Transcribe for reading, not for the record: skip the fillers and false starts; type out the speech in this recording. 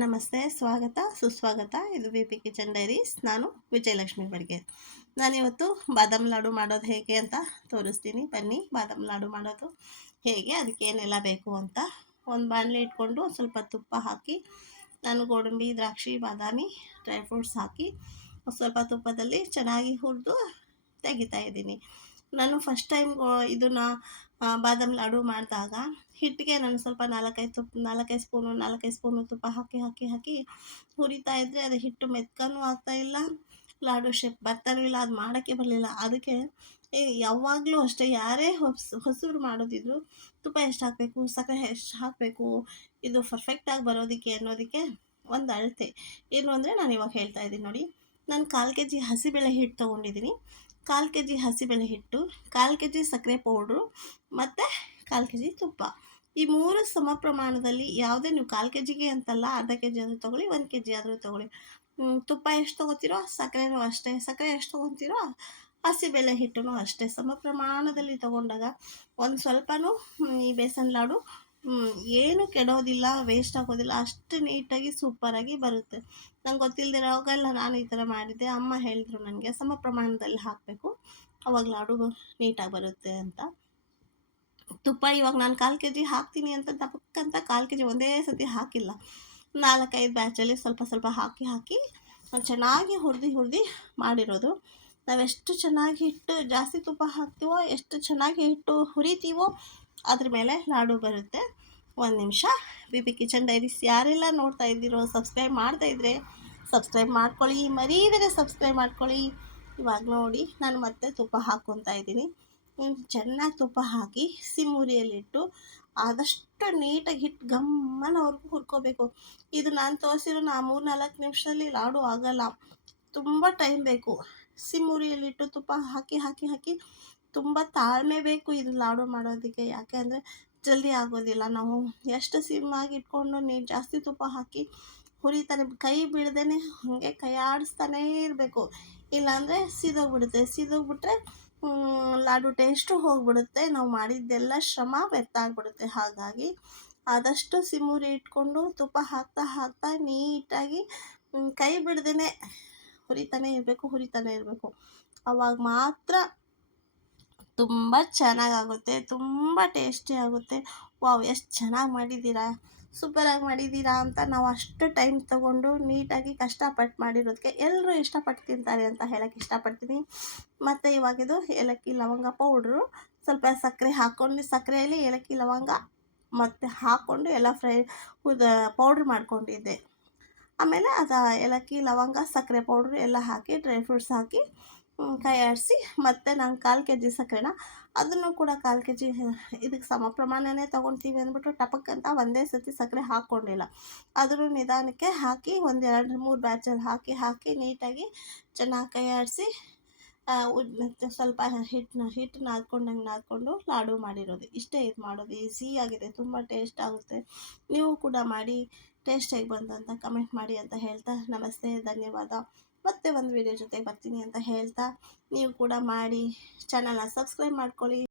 ನಮಸ್ತೆ, ಸ್ವಾಗತ ಸುಸ್ವಾಗತ. ಇದು ವಿ ಪಿ ಕಿಚನ್ ಡೈರೀಸ್. ನಾನು ವಿಜಯಲಕ್ಷ್ಮಿ ಬಡ್ಗೆ. ನಾನಿವತ್ತು ಬಾದಾಮ್ ಲಾಡು ಮಾಡೋದು ಹೇಗೆ ಅಂತ ತೋರಿಸ್ತೀನಿ. ಬನ್ನಿ, ಬಾದಾಮ್ ಲಾಡು ಮಾಡೋದು ಹೇಗೆ, ಅದಕ್ಕೆ ಏನೆಲ್ಲ ಬೇಕು ಅಂತ. ಒಂದು ಬಾಣಲೆ ಇಟ್ಕೊಂಡು ಸ್ವಲ್ಪ ತುಪ್ಪ ಹಾಕಿ, ನಾನು ಗೋಡಂಬಿ, ದ್ರಾಕ್ಷಿ, ಬಾದಾಮಿ, ಡ್ರೈ ಫ್ರೂಟ್ಸ್ ಹಾಕಿ ಸ್ವಲ್ಪ ತುಪ್ಪದಲ್ಲಿ ಚೆನ್ನಾಗಿ ಹುರಿದು ತೆಗಿತಾ ಇದ್ದೀನಿ. ನಾನು ಫಸ್ಟ್ ಟೈಮ್ ಇದನ್ನು ಬಾದಾಮ್ ಲಾಡು ಮಾಡಿದಾಗ ಹಿಟ್ಟಿಗೆ ನಾನು ಸ್ವಲ್ಪ ನಾಲ್ಕೈದು ಸ್ಪೂನು ತುಪ್ಪ ಹಾಕಿ ಹುರಿತಾ ಇದ್ದರೆ ಅದು ಹಿಟ್ಟು ಮೆತ್ಕನೂ ಆಗ್ತಾಯಿಲ್ಲ, ಲಾಡು ಶೇಪ್ ಬರ್ತಾನೂ ಇಲ್ಲ, ಅದು ಮಾಡೋಕ್ಕೆ ಬರಲಿಲ್ಲ. ಅದಕ್ಕೆ ಯಾವಾಗಲೂ ಅಷ್ಟೇ, ಯಾರೇ ಹೊಸರು ಮಾಡೋದಿದ್ರು ತುಪ್ಪ ಎಷ್ಟು ಹಾಕಬೇಕು, ಸಕ್ಕರೆ ಎಷ್ಟು ಹಾಕಬೇಕು, ಇದು ಪರ್ಫೆಕ್ಟಾಗಿ ಬರೋದಕ್ಕೆ ಅನ್ನೋದಕ್ಕೆ ಒಂದು ಅಳತೆ ಏನು ಅಂದರೆ ನಾನು ಇವಾಗ ಹೇಳ್ತಾ ಇದ್ದೀನಿ ನೋಡಿ. ನಾನು 1/4 kg ಹಸಿಬೇಳೆ ಹಿಟ್ಟು ತೊಗೊಂಡಿದ್ದೀನಿ. 1/4 kg ಹಸಿಬೇಳೆ ಹಿಟ್ಟು, 1/4 kg ಸಕ್ಕರೆ ಪೌಡ್ರು ಮತ್ತು 1/4 kg ತುಪ್ಪ. ಈ 3 ಸಮ ಪ್ರಮಾಣದಲ್ಲಿ, ಯಾವುದೇ ನೀವು 1/4 kgಗೆ ಅಂತಲ್ಲ, ಅರ್ಧ kg ಆದರೂ ತೊಗೊಳ್ಳಿ, 1 kg ಆದರೂ ತೊಗೊಳ್ಳಿ. ತುಪ್ಪ ಎಷ್ಟು ತೊಗೋತೀರೋ ಸಕ್ಕರೆನೂ ಅಷ್ಟೇ, ಸಕ್ಕರೆ ಎಷ್ಟು ತೊಗೊತೀರೋ ಹಸಿಬೇಳೆ ಹಿಟ್ಟೂ ಅಷ್ಟೇ ಸಮ ಪ್ರಮಾಣದಲ್ಲಿ ತೊಗೊಂಡಾಗ ಒಂದು ಸ್ವಲ್ಪನೂ ಈ ಬೇಸನ್ ಲಾಡು ಏನು ಕೆಡೋದಿಲ್ಲ, ವೇಸ್ಟ್ ಆಗೋದಿಲ್ಲ, ಅಷ್ಟು ನೀಟಾಗಿ ಸೂಪರಾಗಿ ಬರುತ್ತೆ. ನಂಗೆ ಗೊತ್ತಿಲ್ಲದಿರೋವಾಗೆಲ್ಲ ನಾನು ಈ ಥರ ಮಾಡಿದ್ದೆ. ಅಮ್ಮ ಹೇಳಿದ್ರು ನನಗೆ ಸಮ ಪ್ರಮಾಣದಲ್ಲಿ ಹಾಕಬೇಕು, ಅವಾಗ ಲಾಡು ನೀಟಾಗಿ ಬರುತ್ತೆ ಅಂತ. ತುಪ್ಪ ಇವಾಗ ನಾನು 1/4 kg ಹಾಕ್ತೀನಿ ಅಂತ ತಪ್ಪಕ್ಕಂತ 1/4 kg ಒಂದೇ ಸತಿ ಹಾಕಿಲ್ಲ, 4-5 ಬ್ಯಾಚಲ್ಲಿ ಸ್ವಲ್ಪ ಸ್ವಲ್ಪ ಹಾಕಿ ಚೆನ್ನಾಗಿ ಹುರಿದು ಮಾಡಿರೋದು. ನಾವೆಷ್ಟು ಚೆನ್ನಾಗಿ ಹಿಟ್ಟು ಜಾಸ್ತಿ ತುಪ್ಪ ಹಾಕ್ತೀವೋ, ಎಷ್ಟು ಚೆನ್ನಾಗಿ ಹಿಟ್ಟು ಹುರಿತೀವೋ ಅದ್ರ ಮೇಲೆ ಲಾಡು ಬರುತ್ತೆ. ಒಂದು ನಿಮಿಷ, ವಿ ಪಿ ಕಿಚನ್ ಡೈರೀಸ್ ಯಾರೆಲ್ಲ ನೋಡ್ತಾ ಇದ್ದೀರೋ, ಸಬ್ಸ್ಕ್ರೈಬ್ ಮಾಡ್ತಾ ಇದ್ದರೆ ಸಬ್ಸ್ಕ್ರೈಬ್ ಮಾಡ್ಕೊಳ್ಳಿ, ಮರೀದರೆ ಸಬ್ಸ್ಕ್ರೈಬ್ ಮಾಡ್ಕೊಳ್ಳಿ. ಇವಾಗ ನೋಡಿ, ನಾನು ಮತ್ತೆ ತುಪ್ಪ ಹಾಕ್ಕೊತಾ ಇದ್ದೀನಿ. ಚೆನ್ನಾಗಿ ತುಪ್ಪ ಹಾಕಿ ಸಿಮ್ ಉರಿಯಲ್ಲಿಟ್ಟು ಆದಷ್ಟು ನೀಟಾಗಿ ಹಿಟ್ಟು ಗಮ್ಮನವರೆಗೂ ಹುರ್ಕೋಬೇಕು. ಇದು ನಾನು ತೋರಿಸಿರೋ 3-4 ನಿಮಿಷದಲ್ಲಿ ಲಾಡು ಆಗೋಲ್ಲ, ತುಂಬ ಟೈಮ್ ಬೇಕು. ಸಿಮ್ ಉರಿಯಲ್ಲಿಟ್ಟು ತುಪ್ಪ ಹಾಕಿ ತುಂಬ ತಾಳ್ಮೆ ಬೇಕು ಇದು ಲಾಡು ಮಾಡೋದಕ್ಕೆ. ಯಾಕೆ ಅಂದರೆ ಜಲ್ದಿ ಆಗೋದಿಲ್ಲ. ನಾವು ಎಷ್ಟು ಸಿಮ್ಮಾಗಿ ಇಟ್ಕೊಂಡು ನೀವು ಜಾಸ್ತಿ ತುಪ್ಪ ಹಾಕಿ ಹುರಿತಾನೆ, ಕೈ ಬಿಡ್ದೇ ಹಾಗೆ ಕೈ ಆಡಿಸ್ತಾನೇ ಇರಬೇಕು, ಇಲ್ಲಾಂದರೆ ಸೀದೋಗ್ಬಿಟ್ರೆ ಲಾಡು ಟೇಸ್ಟು ಹೋಗಿಬಿಡುತ್ತೆ, ನಾವು ಮಾಡಿದ್ದೆಲ್ಲ ಶ್ರಮ ವ್ಯರ್ಥ ಆಗಿಬಿಡುತ್ತೆ. ಹಾಗಾಗಿ ಆದಷ್ಟು ಸಿಮ್ಮುರಿ ಇಟ್ಕೊಂಡು ತುಪ್ಪ ಹಾಕ್ತಾ ನೀಟಾಗಿ ಕೈ ಬಿಡ್ದೇ ಹುರಿತಾನೆ ಇರಬೇಕು. ಅವಾಗ ಮಾತ್ರ ತುಂಬ ಚೆನ್ನಾಗಾಗುತ್ತೆ, ತುಂಬ ಟೇಸ್ಟಿ ಆಗುತ್ತೆ. ವಾವ್, ಎಷ್ಟು ಚೆನ್ನಾಗಿ ಮಾಡಿದ್ದೀರಾ, ಸೂಪರಾಗಿ ಮಾಡಿದ್ದೀರಾ ಅಂತ ನಾವು ಅಷ್ಟು ಟೈಮ್ ತೊಗೊಂಡು ನೀಟಾಗಿ ಕಷ್ಟಪಟ್ಟು ಮಾಡಿರೋದಕ್ಕೆ ಎಲ್ಲರೂ ಇಷ್ಟಪಟ್ಟು ತಿಂತಾರೆ ಅಂತ ಹೇಳೋಕ್ಕೆ ಇಷ್ಟಪಡ್ತೀನಿ. ಮತ್ತು ಇವಾಗಿದು ಏಲಕ್ಕಿ ಲವಂಗ ಪೌಡ್ರು, ಸ್ವಲ್ಪ ಸಕ್ಕರೆ ಹಾಕ್ಕೊಂಡು, ಸಕ್ಕರೆಯಲ್ಲಿ ಏಲಕ್ಕಿ ಲವಂಗ ಮತ್ತು ಹಾಕ್ಕೊಂಡು ಎಲ್ಲ ಪೌಡ್ರ್ ಮಾಡ್ಕೊಂಡಿದ್ದೆ. ಆಮೇಲೆ ಅದು ಏಲಕ್ಕಿ ಲವಂಗ ಸಕ್ಕರೆ ಪೌಡ್ರು ಎಲ್ಲ ಹಾಕಿ ಡ್ರೈ ಫ್ರೂಟ್ಸ್ ಹಾಕಿ ಕೈ ಆಡಿಸಿ, ಮತ್ತು ನಾನು 1/4 kg ಸಕ್ಕರೆನ ಅದನ್ನು ಕೂಡ 1/4 kg ಇದಕ್ಕೆ ಸಮ ಪ್ರಮಾಣನೇ ತೊಗೊತೀವಿ ಅಂದ್ಬಿಟ್ಟು ಟಪಕ್ಕಂತ ಒಂದೇ ಸತಿ ಸಕ್ಕರೆ ಹಾಕ್ಕೊಂಡಿಲ್ಲ. ಅದನ್ನು ನಿಧಾನಕ್ಕೆ ಹಾಕಿ 1-2-3 ಬ್ಯಾಚಲ್ಲಿ ಹಾಕಿ ನೀಟಾಗಿ ಚೆನ್ನಾಗಿ ಕೈ ಆಡಿಸಿ ಸ್ವಲ್ಪ ಹಿಟ್ಟು ನಾದ್ಕೊಂಡು ಲಾಡು ಮಾಡಿರೋದು. ಇಷ್ಟೇ, ಇದು ಮಾಡೋದು ಈಸಿಯಾಗಿದೆ, ತುಂಬ ಟೇಸ್ಟ್ ಆಗುತ್ತೆ. ನೀವು ಕೂಡ ಮಾಡಿ ಟೇಸ್ಟ್ ಹೇಗೆ ಬಂತು ಅಂತ ಕಮೆಂಟ್ ಮಾಡಿ ಅಂತ ಹೇಳ್ತಾ, ನಮಸ್ತೆ, ಧನ್ಯವಾದ. ಮತ್ತೆ ಒಂದು ವಿಡಿಯೋ ಜೊತೆ ಬರ್ತೀನಿ ಅಂತ ಹೇಳ್ತಾ, ನೀವು ಕೂಡ ಮಾಡಿ ಚಾನಲ್ನ ಸಬ್ಸ್ಕ್ರೈಬ್ ಮಾಡ್ಕೊಳ್ಳಿ.